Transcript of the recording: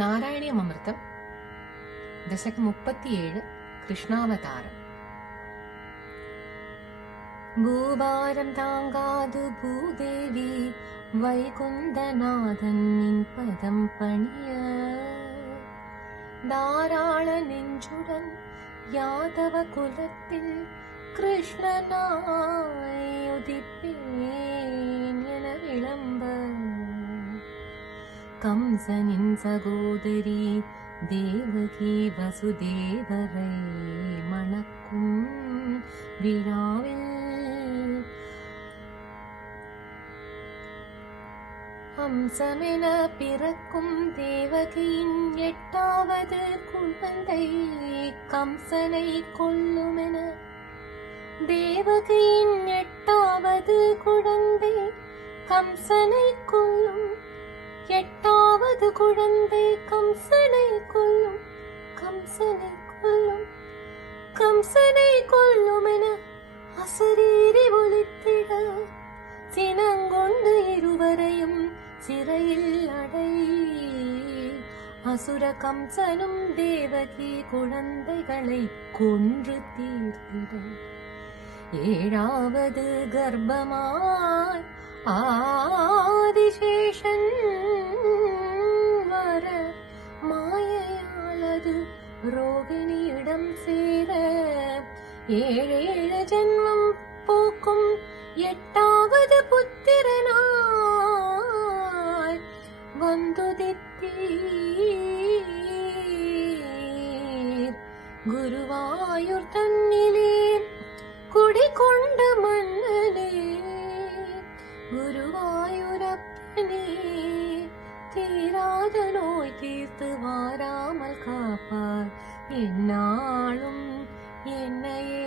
നാരായണീയമൃതം ദശകം 37 കൃഷ്ണാവതാരം. ഭൂഭാരം താങ്കാതു ഭൂദേവി വൈകുന്തനാഥൻ നിൻ പദം പണിയ ധാരാള നെഞ്ചുടൻ യാദവ കുലത്തിൽ കൃഷ്ണനായി ഉദിപ്പേൻ എന വിളമ്പ കംസനിൻ സഹോദരി ദേവകി വസുദേവரை മണക്കും വിഴാവിൽ ஹம்சமென பிறக்கும் தேவகியின் 8வது குழந்தை கம்சனை கொல்லுமென தேவகியின் 8வது குழந்தை கம்சனை கொல்லும் 8வது குழந்தை கம்சனை கொல்லும் கம்சனை கொல்லும் கம்சனை கொல்லுமென அசரீரி ஒலித்திட சினங்கொண்டு இருவரையும் சிறையில் அடை அசுர கம்சனும் தேவகி குழந்தைகளை கொன்று தீர்த்திட 7வது கர்ப்பமாய் ஆதிசேஷன் வர மாயையாளது ரோகிணியிடம் சேர 7 ஜென்மம் போக்கும் 8வது புத்திரனாய் வந்துதித்தீர் குருவாயூர் தன்னிலே குடிகொண்ட மன்னனே குருவாயூரப்பனே தீராத நோய் தீர்த்து வாராமல் காப்பார் என்னாலும் என்னையே